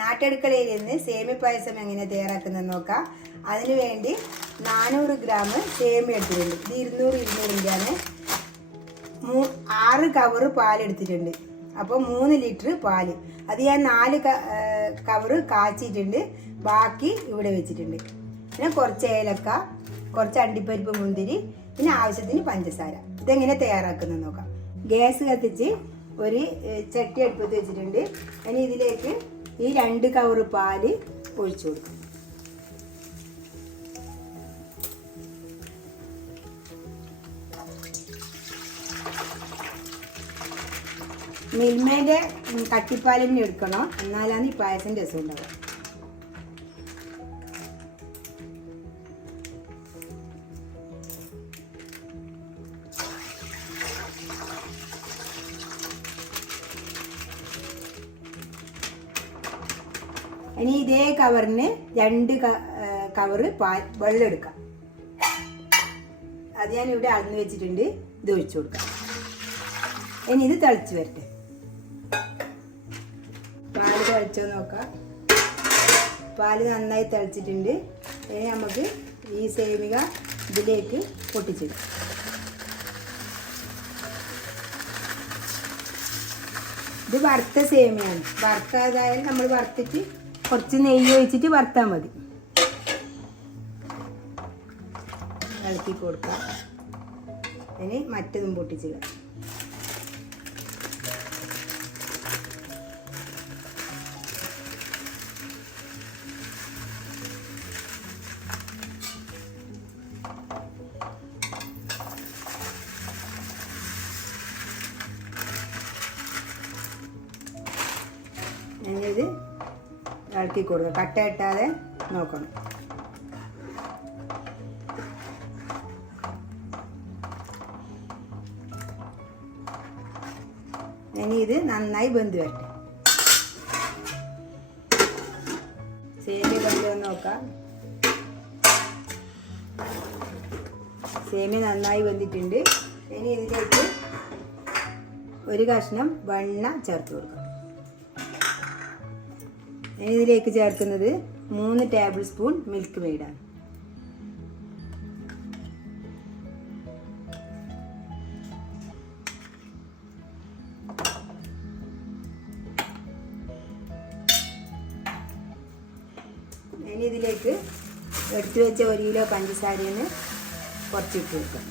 നാട്ടടുക്കളയിൽ നിന്ന് സേമി പായസം എങ്ങനെ തയ്യാറാക്കുന്നത് നോക്കാം. അതിനു വേണ്ടി നാനൂറ് ഗ്രാം സേമി എടുത്തിട്ടുണ്ട്. ഇത് ഇരുന്നൂറ് ഇരുന്നൂറിന്റെയാണ് മൂ ആറ് കവറ് പാലെടുത്തിട്ടുണ്ട് അപ്പോൾ മൂന്ന് ലിറ്റർ പാൽ. അത് ഞാൻ നാല് കവറ് കാച്ചിട്ടുണ്ട് ബാക്കി ഇവിടെ വെച്ചിട്ടുണ്ട്. പിന്നെ കുറച്ച് ഏലക്ക കുറച്ച് അണ്ടിപ്പരിപ്പ് മുന്തിരി പിന്നെ ആവശ്യത്തിന് പഞ്ചസാര. ഇതെങ്ങനെ തയ്യാറാക്കുന്നത് നോക്കാം. ഗ്യാസ് കത്തിച്ച് ഒരു ചട്ടി അടുപ്പത്ത് വെച്ചിട്ടുണ്ട്. ഇനി ഇതിലേക്ക് ഈ രണ്ട് കവറ് പാൽ ഒഴിച്ചു കൊടുക്കും. മിൽമേന്റെ കട്ടിപ്പാലിന് എടുക്കണം. എന്നാലാണ് ഈ പായസം രസം ഉണ്ടാവുക. ഇനി ഇതേ കവറിന് രണ്ട് കവറ് വെള്ളം എടുക്കാം. അത് ഞാൻ ഇവിടെ അളന്ന് വെച്ചിട്ടുണ്ട്. ഇത് ഒഴിച്ചു കൊടുക്കാം. ഇനി ഇത് തിളച്ച് വരട്ടെ. പാൽ തിളച്ചോ നോക്കാം. പാൽ നന്നായി തിളച്ചിട്ടുണ്ട്. ഇനി നമുക്ക് ഈ സേമിക ഇതിലേക്ക് പൊട്ടിച്ചിടാം. ഇത് വറുത്ത സേമിയാണ്. വറുത്തതായാലും നമ്മൾ വറുത്തിട്ട് കുറച്ച് നെയ്യ് ഒഴിച്ചിട്ട് വറുത്താൽ മതി. ഇളക്കി കൊടുക്കാം. ഇനി മറ്റതും പൊട്ടിച്ചു ഞാനിത് ഇളക്കി കൊടുക്കുക. കട്ട ഇട്ടാതെ നോക്കണം. ഇനി ഇത് നന്നായി ബന്ധു വരട്ടെ. സേമിയ ബന്ധു നോക്കാം. സേമിയ നന്നായി വെന്തിട്ടുണ്ട്. ഇനി ഇതിലേക്ക് ഒരു കഷ്ണം വെണ്ണ ചേർത്ത് കൊടുക്കാം. ഇതിലേക്ക് ചേർക്കുന്നത് മൂന്ന് ടേബിൾ സ്പൂൺ മിൽക്ക് മെയ്ഡാണ് ഇനി ഇതിലേക്ക് എടുത്തു വെച്ച ഒരു കിലോ പഞ്ചസാരയിൽ കുറച്ചിട്ട് വെക്കാം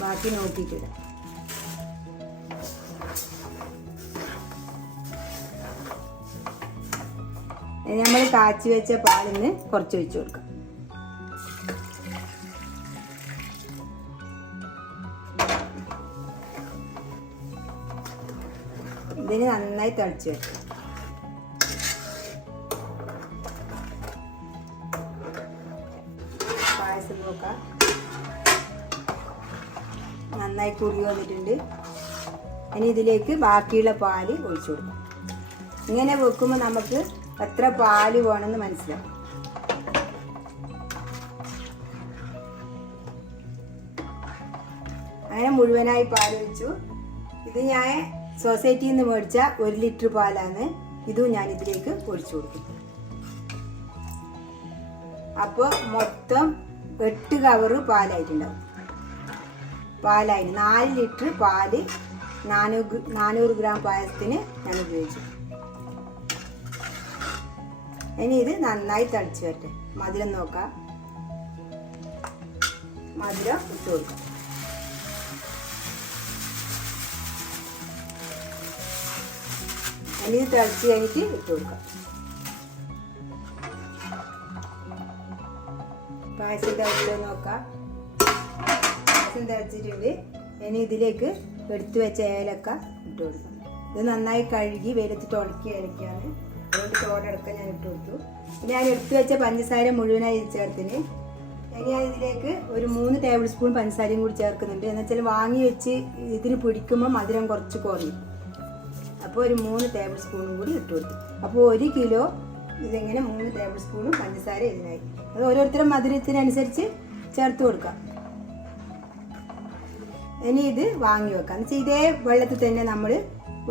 ബാക്കി നോക്കിയിട്ടിടാം നമ്മൾ കാച്ചി വെച്ച പാലിന് കുറച്ച് വെച്ച് കൊടുക്കാം. ഇതിന് നന്നായി തിളച്ച് വെക്കാം പായസം നോക്കാം. നന്നായി കുടി വന്നിട്ടുണ്ട്. ഇനി ഇതിലേക്ക് ബാക്കിയുള്ള പാൽ ഒഴിച്ചു കൊടുക്കാം. ഇങ്ങനെ വെക്കുമ്പോൾ നമുക്ക് എത്ര പാൽ വേണമെന്ന് മനസ്സിലാവും. അങ്ങനെ മുഴുവനായി പാൽ വെച്ചു ഇത് ഞാൻ സൊസൈറ്റിയിൽ നിന്ന് മേടിച്ച ഒരു ലിറ്റർ പാലാണ്. ഇതും ഞാൻ ഇതിലേക്ക് ഒഴിച്ചു കൊടുക്കും അപ്പോൾ മൊത്തം എട്ട് കവറ് പാലായിട്ടുണ്ടാവും. പാലായി. നാല് ലിറ്റർ പാൽ നാനൂറ് നാനൂറ് ഗ്രാം പായസത്തിന് ഞാൻ ഉപയോഗിച്ചു. ഇനി ഇത് നന്നായി തളിച്ച് വരട്ടെ. മധുരം നോക്കാം. മധുരം ഇട്ട് കൊടുക്കാം. ഇനി ഇത് തിളച്ച് കഴിഞ്ഞിട്ട് ഇട്ട് കൊടുക്കാം. പായസം തിളച്ച് നോക്കാം. പായസം തിളച്ചിട്ടുണ്ട്. ഇനി ഇതിലേക്ക് എടുത്തു വെച്ച ഏലക്ക ഇട്ട് കൊടുക്കാം. ഇത് നന്നായി കഴുകി വെയിലത്തിട്ട് ഉണക്കി ഏലക്കാണ് അതുകൊണ്ട് ചോടടക്കം ഞാൻ ഇട്ട് കൊടുത്തു. ഞാൻ എടുത്തു വെച്ച പഞ്ചസാര മുഴുവനായി ചേർത്തിന്. ഇനി ഞാൻ ഇതിലേക്ക് ഒരു മൂന്ന് ടേബിൾ സ്പൂൺ പഞ്ചസാരയും കൂടി ചേർക്കുന്നുണ്ട്. എന്ന് വെച്ചാൽ വാങ്ങി വെച്ച് ഇതിന് പിടിക്കുമ്പോൾ മധുരം കുറച്ച് കുറയും. അപ്പോൾ ഒരു മൂന്ന് ടേബിൾ സ്പൂണും കൂടി ഇട്ട് കൊടുത്തു. അപ്പോൾ ഒരു കിലോ ഇതിങ്ങനെ മൂന്ന് ടേബിൾ സ്പൂണും പഞ്ചസാര ഇതിനായി. അത് ഓരോരുത്തരും മധുരത്തിനനുസരിച്ച് ചേർത്ത് കൊടുക്കാം. ഇനി ഇത് വാങ്ങി വെക്കാം. എന്ന് വെച്ചാൽ ഇതേ വെള്ളത്തിൽ തന്നെ നമ്മൾ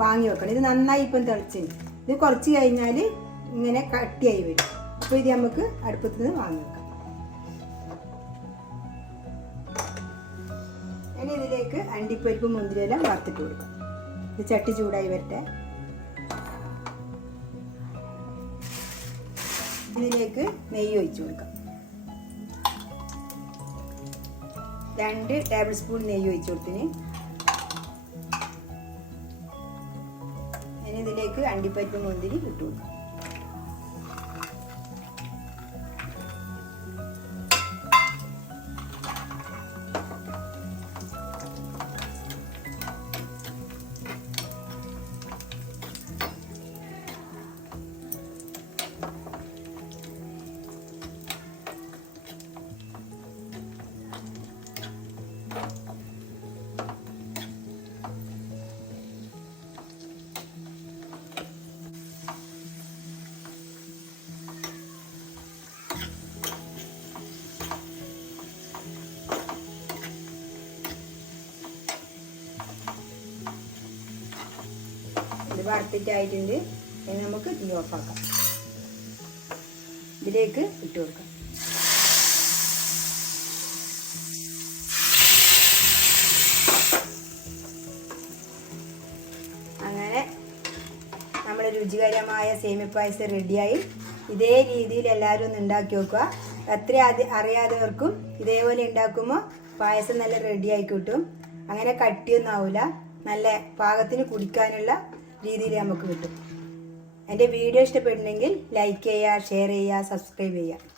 വാങ്ങി വെക്കണം. ഇത് നന്നായി ഇപ്പം തിളച്ചിന്. ഇത് കുറച്ച് കഴിഞ്ഞാൽ ഇങ്ങനെ കട്ടിയായി വരും. അപ്പോൾ ഇത് നമുക്ക് അടുപ്പത്ത് നിന്ന് വാങ്ങി വെക്കാം. ഇനി ഇതിലേക്ക് അണ്ടിപ്പരിപ്പ് മുന്തിരിയെല്ലാം വറുത്തിട്ട് കൊടുക്കാം. ഇത് ചട്ടി ചൂടായി വരട്ടെ. ഇതിലേക്ക് നെയ്യ് ഒഴിച്ചു കൊടുക്കാം. രണ്ട് ടേബിൾ സ്പൂൺ നെയ്യ് ഒഴിച്ചു കൊടുത്തിന്. അണ്ടിപ്പരിപ്പ് മുന്തിരി ഇട്ടു ഇത് വറുത്തിട്ടായിട്ടുണ്ട്. ഇനി നമുക്ക് തീ ഓഫാക്കാം. ഇതിലേക്ക് ഇട്ട് കൊടുക്കാം. അങ്ങനെ നമ്മുടെ രുചികരമായ സേമിയ പായസം റെഡിയായി. ഇതേ രീതിയിൽ എല്ലാവരും ഒന്ന് ഉണ്ടാക്കി വെക്കുക എത്ര അറിയാത്തവർക്കും ഇതേപോലെ ഉണ്ടാക്കുമ്പോൾ പായസം നല്ല റെഡിയായി കിട്ടും. അങ്ങനെ കട്ടിയൊന്നും ആവില്ല നല്ല പാകത്തിന് കുടിക്കാനുള്ള രീതിയിൽ നമുക്ക് കിട്ടും. എന്റെ വീഡിയോ ഇഷ്ടപ്പെടുന്നെങ്കിൽ ലൈക്ക് ചെയ്യുക ഷെയർ ചെയ്യുക സബ്സ്ക്രൈബ് ചെയ്യുക.